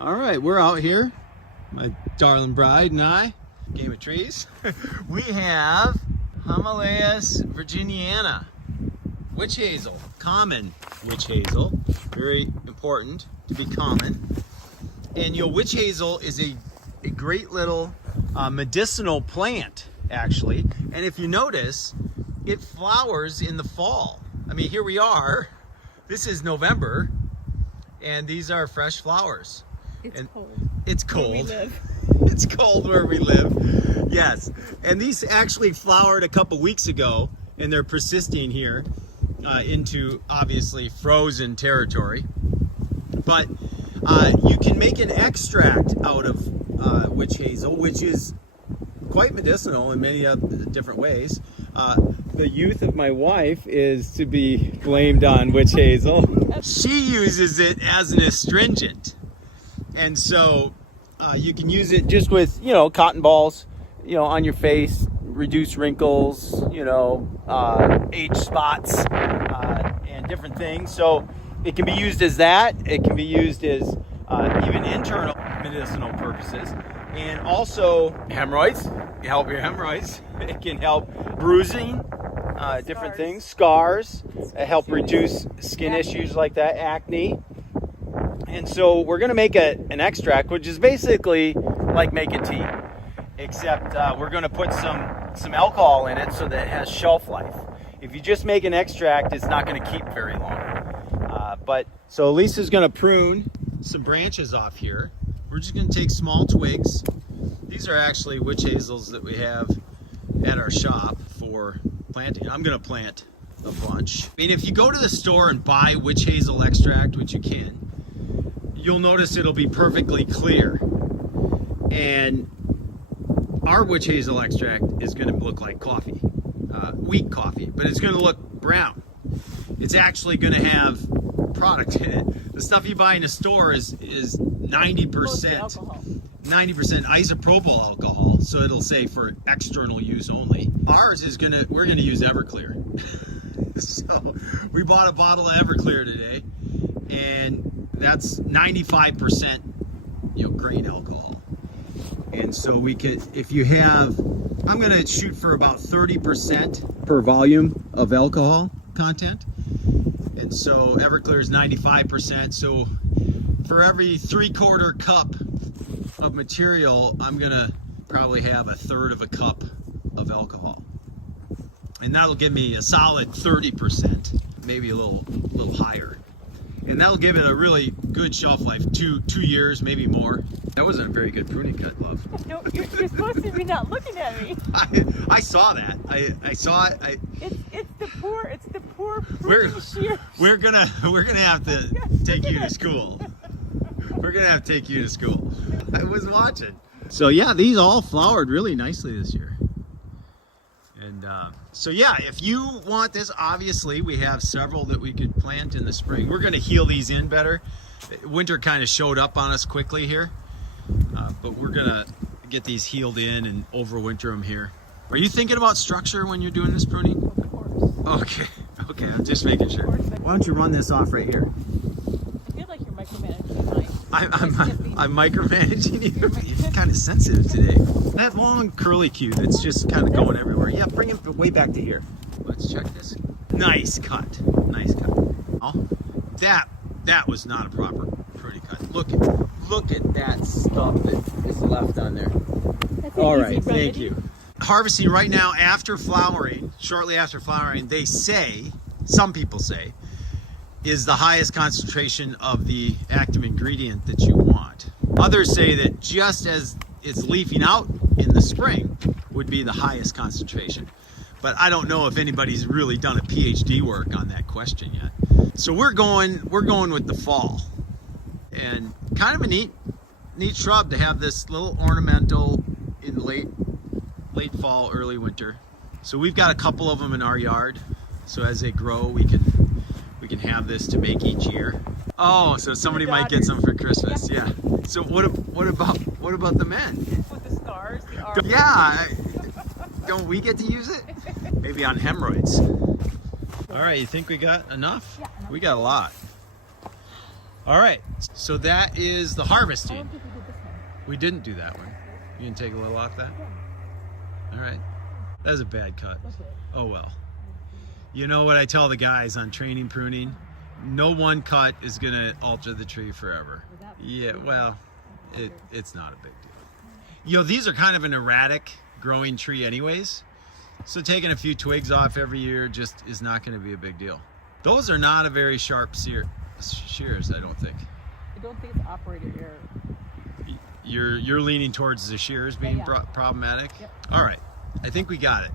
All right, we're out here, my darling bride and I, game of trees. We have Himalayas virginiana, witch hazel, common witch hazel, very important to be common. And witch hazel is a great little medicinal plant, actually. And if you notice, it flowers in the fall. I mean, here we are, this is November, and these are fresh flowers. It's cold. It's cold. Where we live. It's cold where we live. Yes. And these actually flowered a couple weeks ago, and they're persisting here into obviously frozen territory. But you can make an extract out of witch hazel, which is quite medicinal in many different ways. The youth of my wife is to be blamed on witch hazel. She uses it as an astringent. And so you can use it just with, cotton balls, on your face, reduce wrinkles, age spots, and different things. So it can be used as that. It can be used as even internal medicinal purposes. And also hemorrhoids, help your hemorrhoids. It can help bruising, different things, scars, help reduce skin issues like that, acne. And so we're going to make an extract, which is basically like making tea, except we're going to put some alcohol in it so that it has shelf life. If you just make an extract, it's not going to keep very long. So Lisa's going to prune some branches off here. We're just going to take small twigs. These are actually witch hazels that we have at our shop for planting. I'm going to plant a bunch. I mean, if you go to the store and buy witch hazel extract, which you can, you'll notice it'll be perfectly clear. And our witch hazel extract is going to look like coffee, weak coffee, but it's going to look brown. It's actually going to have product in it. The stuff you buy in a store is 90% isopropyl alcohol, so it'll say for external use only. Ours is we're gonna use Everclear. So we bought a bottle of Everclear today, and that's 95% grain alcohol. And so we could, if you have, I'm gonna shoot for about 30% per volume of alcohol content. And so Everclear is 95%. So for every 3/4 cup of material, I'm gonna probably have 1/3 of a cup of alcohol. And that'll give me a solid 30%, maybe a little higher. And that'll give it a really good shelf life, two years, maybe more. That wasn't a very good pruning cut, love. No, you're supposed to be not looking at me. I saw that. I saw it. It's the poor pruning shears. We're gonna have to take you to school. We're gonna have to take you to school. I was watching. So yeah, these all flowered really nicely this year. And so yeah, if you want this, obviously we have several that we could plant in the spring. We're gonna heal these in better. Winter kind of showed up on us quickly here, but we're gonna get these healed in and overwinter them here. Are you thinking about structure when you're doing this pruning? Of course. Okay, I'm just making sure. Why don't you run this off right here? I feel like you're micromanaging. I'm micromanaging you. You're kind of sensitive today. That long curly cue that's just kind of going everywhere. Yeah, bring it way back to here. Let's check this. Nice cut. Nice cut. Oh, that was not a proper pruning cut. Look at that stuff that is left on there. All right, thank you. Harvesting right now after flowering, shortly after flowering, some people say, is the highest concentration of the active ingredient that you want. Others say that just as it's leafing out in the spring would be the highest concentration. But I don't know if anybody's really done a PhD work on that question yet. So we're going with the fall. And kind of a neat shrub to have this little ornamental in late fall, early winter. So we've got a couple of them in our yard. So as they grow, we can have this to make each year. Oh, so somebody might get some for Christmas. Yeah. So what about the men? With the scars. Yeah. Don't we get to use it? Maybe on hemorrhoids. All right, you think we got enough? Yeah, enough. We got a lot. All right, so that is the I harvesting. don't think we did this one. We didn't do that one. You can take a little off that? All right. That was a bad cut. Okay. Oh well. You know what I tell the guys on training pruning? No one cut is gonna alter the tree forever. Yeah, well, it's not a big deal. You know, these are kind of an erratic growing tree anyways. So taking a few twigs off every year just is not gonna be a big deal. Those are not a very sharp shears, I don't think. I don't think it's operator error. You're leaning towards the shears being problematic? Yep. All right, I think we got it.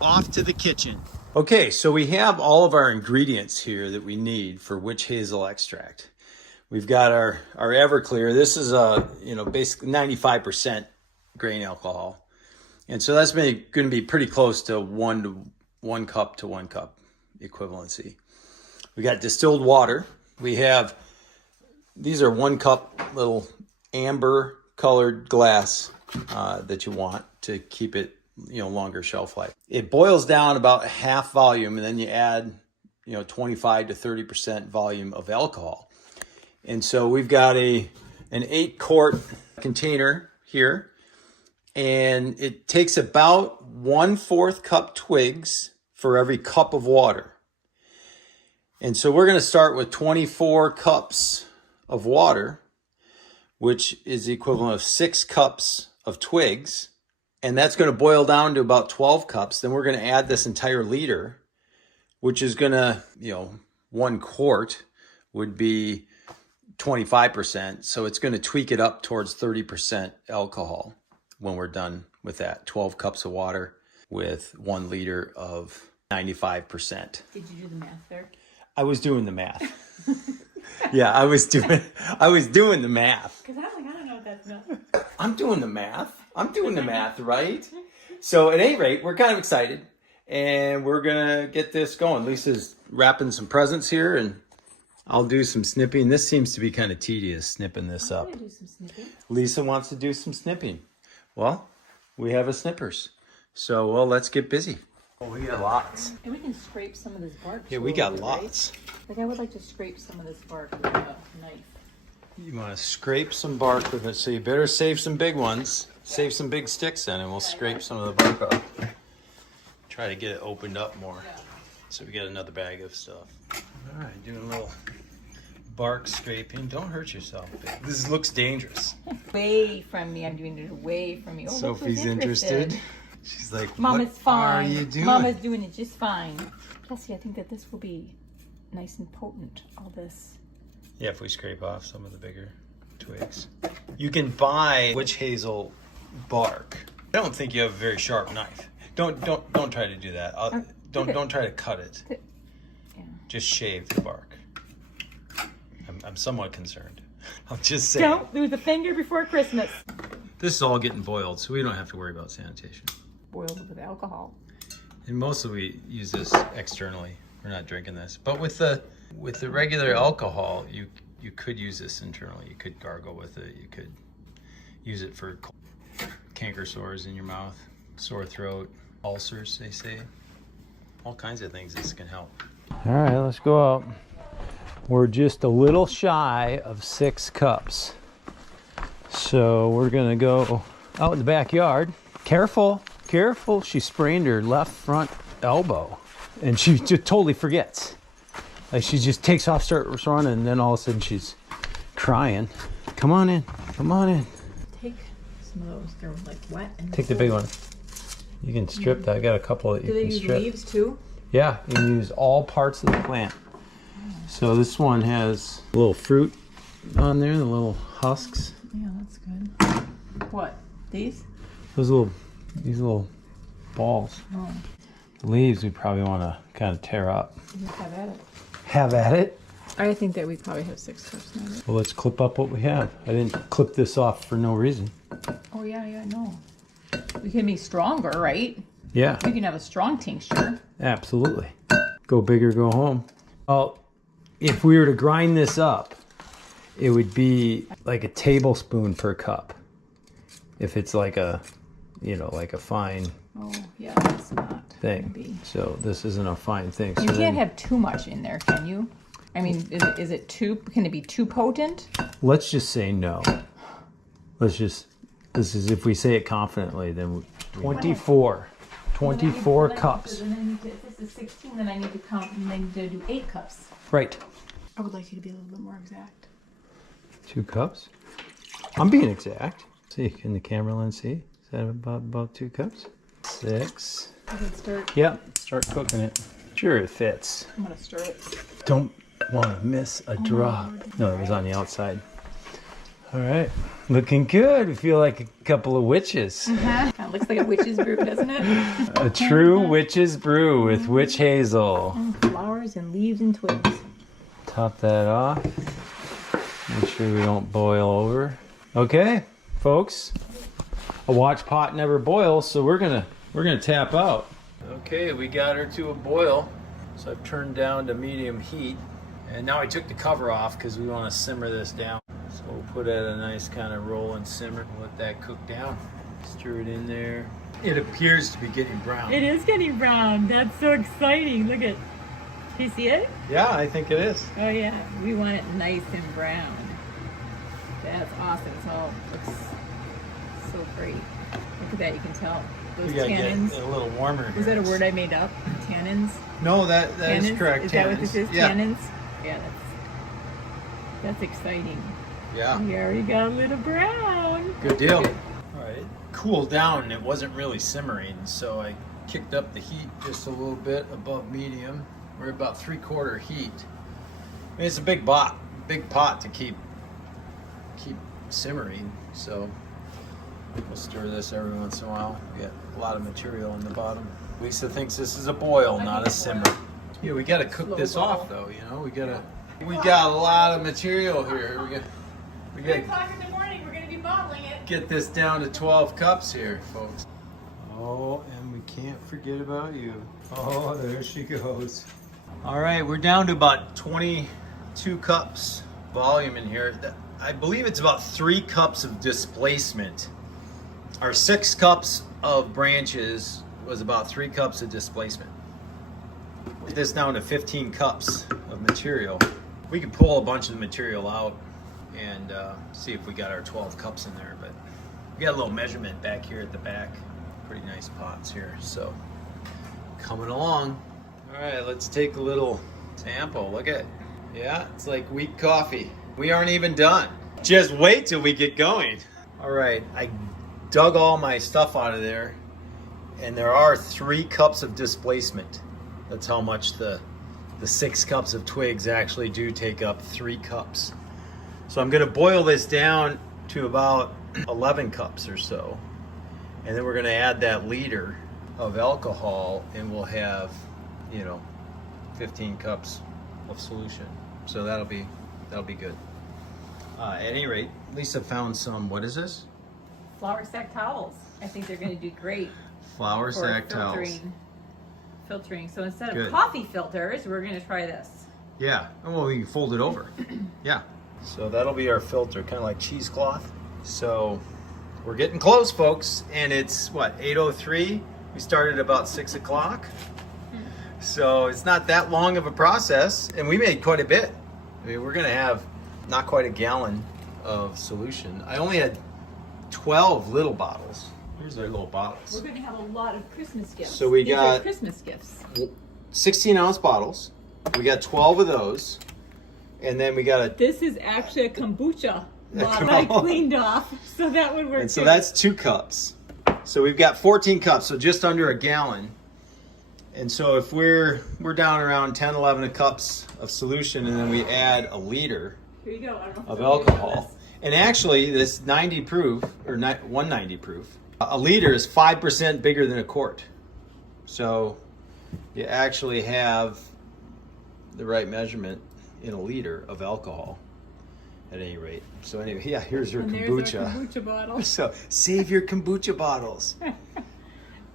Off to the kitchen. Okay, so we have all of our ingredients here that we need for witch hazel extract. We've got our Everclear. This is basically 95% grain alcohol. And so that's going to be pretty close to one cup to 1 cup equivalency. We got distilled water. We have, these are 1 cup little amber colored glass that you want to keep it, longer shelf life. It boils down about half volume, and then you add, 25 to 30% volume of alcohol. And so we've got an 8-quart container here, and it takes about 1/4 cup twigs for every cup of water. And so we're going to start with 24 cups of water, which is the equivalent of 6 cups of twigs. And that's going to boil down to about 12 cups. Then we're going to add this entire liter, which is going to, 1 quart would be 25%. So it's going to tweak it up towards 30% alcohol when we're done with that. 12 cups of water with 1 liter of 95%. Did you do the math there? I was doing the math. Yeah, I was doing the math. Because I don't know what that's about. I'm doing the math. I'm doing the math, right? So at any rate, we're kind of excited, and we're gonna get this going. Lisa's wrapping some presents here, and I'll do some snipping. This seems to be kind of tedious, snipping this up. I'm gonna do some snipping. Lisa wants to do some snipping. Well, we have a snippers. So, let's get busy. Oh, we got lots. And we can scrape some of this bark. Yeah, we got slowly, lots. Right? Like I would like to scrape some of this bark with a knife. You want to scrape some bark with it, so you better save some big ones. Save some big sticks then, and we'll scrape some of the bark off. Try to get it opened up more. So we get another bag of stuff. All right, doing a little bark scraping. Don't hurt yourself, babe. This looks dangerous. Away from me. I'm doing it away from me. Oh, look who's Sophie's interested. She's like, Mama's what fine. are you doing? Mama's doing it just fine. Jesse, I think that this will be nice and potent, all this. Yeah, if we scrape off some of the bigger twigs. You can buy witch hazel bark. I don't think you have a very sharp knife. Don't try to do that. Don't try to cut it. Yeah. Just shave the bark. I'm somewhat concerned. I'm just saying. Don't lose a finger before Christmas. This is all getting boiled, so we don't have to worry about sanitation. Boiled with alcohol. And mostly we use this externally. We're not drinking this. But with the regular alcohol, you could use this internally. You could gargle with it. You could use it for canker sores in your mouth, sore throat, ulcers, they say. All kinds of things this can help. All right, let's go out. We're just a little shy of 6 cups. So we're gonna go out in the backyard. Careful, careful. She sprained her left front elbow and she just totally forgets. Like she just takes off, starts running, and then all of a sudden she's crying. Come on in, come on in. Take some of those, they're like wet. And Take the big one. You can strip that. I got a couple that you Do they can use strip. leaves too? Yeah, you can use all parts of the plant. So this one has a little fruit on there, the little husks. Yeah, that's good. What? These? These little balls. Oh. The leaves we probably want to kind of tear up. Just have at it. Have at it. I think that we probably have 6 cups now. Well, let's clip up what we have. I didn't clip this off for no reason. Oh yeah, no. We can be stronger, right? Yeah, We can have a strong tincture. absolutely. Go big or go home. Well, if we were to grind this up, it would be like a tablespoon per cup. If it's like a, like a fine Oh yeah, that's not thing. gonna be. So this isn't a fine thing. So You then can't have too much in there, can you? I mean, is it too, can it be too potent? Let's just say no. This is if we say it confidently, then 24 cups. So then I need to, if this is 16, then I need to count, and I need to do 8 cups. Right. I would like you to be a little bit more exact. 2 cups? I'm being exact. See, can the camera lens see? Is that about 2 cups? 6. I can start. Yep, start cooking it. Sure it fits. I'm gonna stir it. Don't want to miss a drop. No, it was on the outside. All right, looking good. We feel like a couple of witches. Kind of looks like a witch's brew, doesn't it? A true witch's brew with witch hazel. Flowers and leaves and twigs. Top that off. Make sure we don't boil over. Okay, folks. A watch pot never boils, so we're gonna tap out. Okay, we got her to a boil. So I've turned down to medium heat. And now I took the cover off because we want to simmer this down. So we'll put it at a nice kind of roll and simmer. Let that cook down. Stir it in there. It appears to be getting brown. It is getting brown. That's so exciting. Look at, do you see it? Yeah, I think it is. Oh yeah, we want it nice and brown. That's awesome. It all looks so great. Look at that, you can tell. Those We gotta tannins. get a little warmer here. Was that a word I made up? Tannins? No, that is Tannins? correct. Is that what this is? Yeah. Tannins? Yeah, that's exciting. Yeah. We already got a little brown. Good deal. All right. Cooled down. It wasn't really simmering, so I kicked up the heat just a little bit above medium. We're about 3/4 heat. I mean, it's a big pot to keep simmering. So we'll stir this every once in a while. We got a lot of material in the bottom. Lisa thinks this is a boil, not a simmer. Yeah, we got to cook this off though. You know, we got a lot of material here. We got. 3 o'clock in the morning, we're going to be bottling it. Get this down to 12 cups here, folks. Oh, and we can't forget about you. Oh, there she goes. All right, we're down to about 22 cups volume in here. I believe it's about 3 cups of displacement. Our 6 cups of branches was about 3 cups of displacement. Get this down to 15 cups of material. We could pull a bunch of the material out and see if we got our 12 cups in there, but we got a little measurement back here at the back. Pretty nice pots here, so coming along. All right, let's take a little sample. Look at, yeah, it's like weak coffee. We aren't even done. Just wait till we get going. All right, I dug all my stuff out of there, and there are 3 cups of displacement. That's how much the 6 cups of twigs actually do take up 3 cups. So I'm gonna boil this down to about 11 cups or so. And then we're gonna add that liter of alcohol and we'll have, 15 cups of solution. So that'll be good. At any rate, Lisa found some, what is this? Flour sack towels. I think they're going to do great. Flour for sack towels. Filtering. So instead of Good. coffee filters, we're going to try this. Yeah, well, we can fold it over. Yeah. So that'll be our filter, kind of like cheesecloth. So we're getting close, folks. And it's, what, 8:03? We started about 6 o'clock. So it's not that long of a process. And we made quite a bit. I mean, we're going to have not quite a gallon of solution. I only had 12 little bottles. Here's our little bottles. We're going to have a lot of Christmas gifts. So we These got are Christmas gifts. 16-ounce bottles. We got 12 of those. And then we got a... This is actually a kombucha bottle I cleaned off, so that would work. And so too. that's 2 cups. So we've got 14 cups, so just under a gallon. And so if we're down around 10, 11 cups of solution, and then we add a liter Here you go. I don't know if of it's really alcohol. on this. And actually, this 90 proof, or 190 proof, a liter is 5% bigger than a quart. So you actually have the right measurement in a liter of alcohol at any rate. So anyway, yeah, here's your And kombucha. there's our kombucha bottle. So save your kombucha bottles.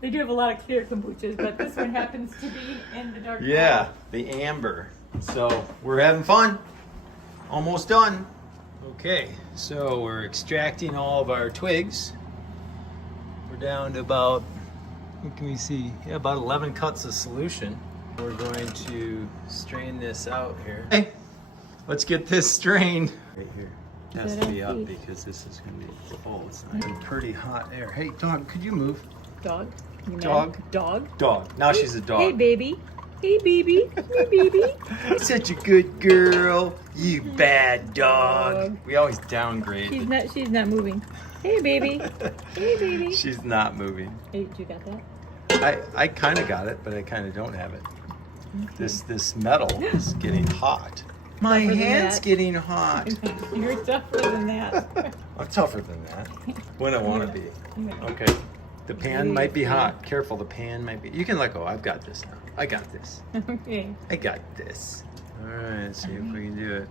They do have a lot of clear kombuchas, but this one happens to be in the dark. Yeah, bottle. the amber. So we're having fun. Almost done. Okay, so we're extracting all of our twigs. We're down to about, what can we see? Yeah, about 11 cups of solution. We're going to strain this out here. Okay, Let's get this strained. Right here. It has Is to that be up empty? because this is going to be full. It's not in pretty hot air. Hey, dog, could you move? Dog? You mad? Dog? Dog? Dog. Now she's a dog. Hey, baby. Hey, baby. Hey, baby. Such a good girl. You bad dog. We always downgrade. She's not moving. Hey, baby. Hey, baby. She's not moving. Hey, you got that? I kind of got it, but I kind of don't have it. This metal is getting hot. My Tougher than hand's that. getting hot. You're tougher than that. I'm tougher than that. When I want to be. Okay. The pan might be hot. Careful, the pan might be. You can let go. I've got this now. I got this. Okay. I got this. All right, see if we can do it.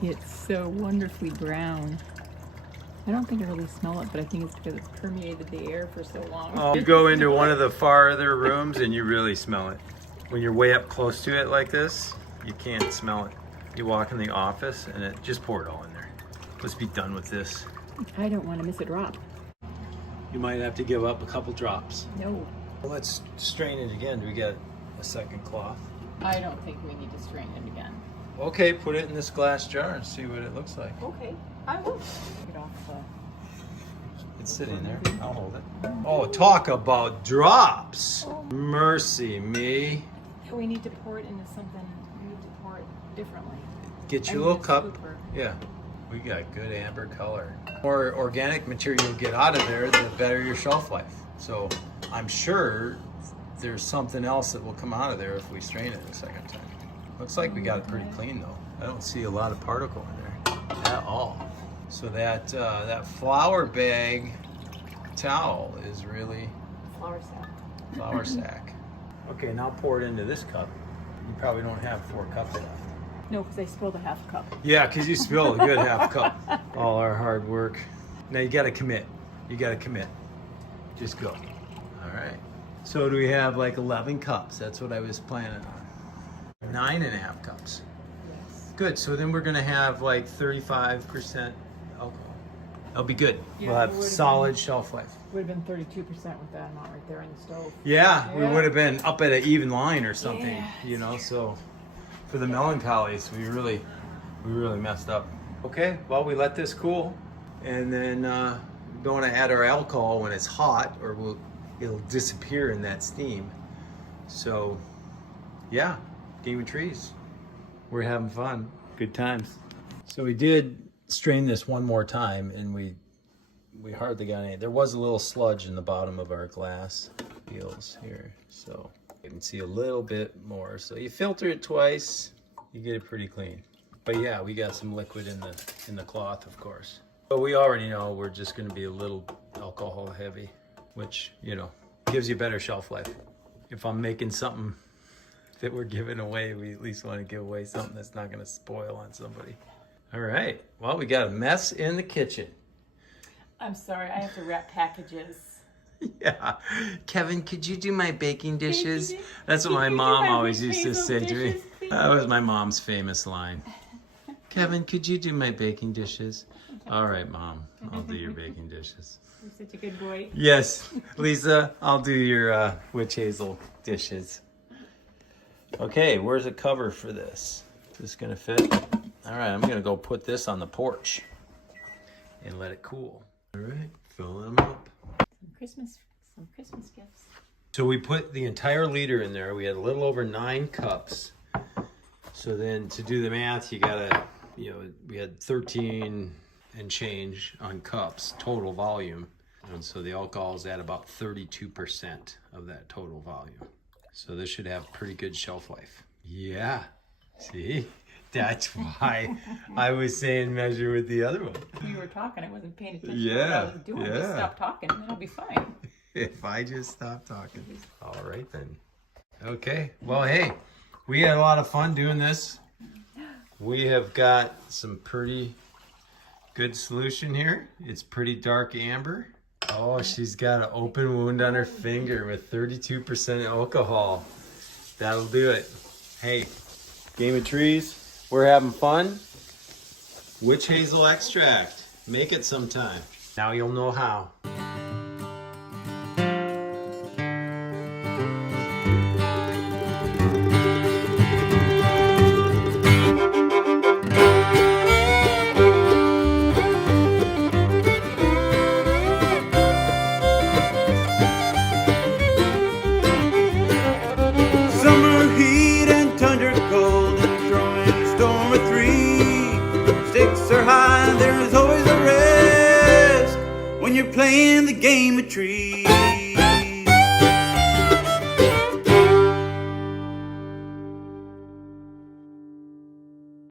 It's so wonderfully brown. I don't think I really smell it, but I think it's because it's permeated the air for so long. You go into one of the farther rooms and you really smell it. When you're way up close to it like this, you can't smell it. You walk in the office and it just pour it all in there. Let's be done with this. I don't want to miss a drop. You might have to give up a couple drops. No. Well, let's strain it again. Do we get a second cloth? I don't think we need to strain it again. Okay, put it in this glass jar and see what it looks like. Okay, I will. Get off It's sitting there. I'll hold it. Oh, talk about drops. Mercy me. We need to pour it into something. We need to pour it differently. Get I your need little a cup. scooper. Yeah. We got good amber color. The more organic material you get out of there, the better your shelf life. So I'm sure there's something else that will come out of there if we strain it a second time. Looks like we got it pretty clean though. I don't see a lot of particle in there at all. So that flour bag towel is really Flour sack. flour sack. Okay, now pour it into this cup. You probably don't have 4 cups left. No, because I spilled a half cup. Yeah, because you spilled a good half cup. All our hard work. Now you got to commit. You got to commit. Just go. All right. So do we have like 11 cups? That's what I was planning on. 9.5 cups. Yes. Good. So then we're going to have like 35% alcohol. That'll be good. Yeah, We'll it have would've solid shelf life. Would have been 32% with that amount right there on the stove. Yeah, we Yeah. would have been up at an even line or something, Yeah, you know, so for the melancholies, we really messed up. Okay, well, we let this cool, and then we don't want to add our alcohol when it's hot, or it'll disappear in that steam. So, yeah, Game of Trees. We're having fun. Good times. So we did strain this one more time, and we hardly got any. There was a little sludge in the bottom of our glass wheels here, so you can see a little bit more. So you filter it twice, you get it pretty clean. But yeah, we got some liquid in the cloth, of course. But we already know we're just going to be a little alcohol heavy, which, you know, gives you better shelf life. If I'm making something that we're giving away, we at least want to give away something that's not going to spoil on somebody. All right, well, we got a mess in the kitchen. I'm sorry, I have to wrap packages. Yeah. Kevin, could you do my baking dishes? Baking dish? That's what my Could you do mom my always used to Hazel say to me. dishes, please? That was my mom's famous line. Kevin, could you do my baking dishes? All right, Mom, I'll do your baking dishes. You're such a good boy. Yes, Lisa, I'll do your witch hazel dishes. Okay, where's a cover for this? Is this gonna fit? All right, I'm gonna go put this on the porch and let it cool. All right, fill them up. Some Christmas gifts. So we put the entire liter in there. We had a little over 9 cups. So then to do the math, you gotta, we had 13 and change on cups, total volume. And so the alcohol is at about 32% of that total volume. So this should have pretty good shelf life. Yeah, see? That's why I was saying measure with the other one. We were talking, I wasn't paying attention to what Yeah, I was doing. yeah. Just stop talking and it'll be fine. If I just stop talking. All right then. Okay, well, hey, we had a lot of fun doing this. We have got some pretty good solution here. It's pretty dark amber. Oh, she's got an open wound on her finger with 32% alcohol. That'll do it. Hey, Game of Trees, we're having fun. Witch hazel extract. Make it sometime. Now you'll know how. stakes are high, there is always a risk when you're playing the game of trees.